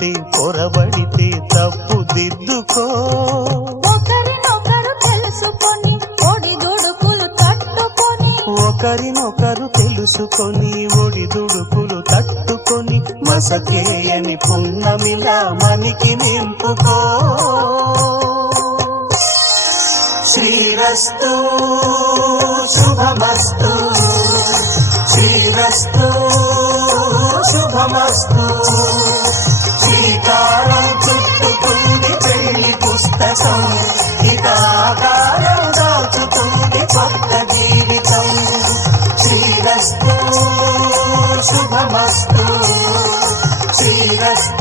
పొరబడితే పొరబడితే తప్పు దిద్దుకో. ఒకరినొకరు తెలుసుకొని ఒడిదుడుకులు తట్టుకొని, ఒకరినొకరు తెలుసుకొని ఒడిదుడుకులు తట్టుకొని, మసకేయని పున్నమిలా మనికి నింపుకో. శ్రీరస్తు శుభమస్తు, శ్రీరస్తు శుభమస్తు. శ్రీకారం చుట్టుకుంది పెళ్లి పుస్తకం, ఇక ఆకారం దాచుతుంది కొత్త జీవితం. శ్రీరస్తు శుభమస్తు, శ్రీరస్తు.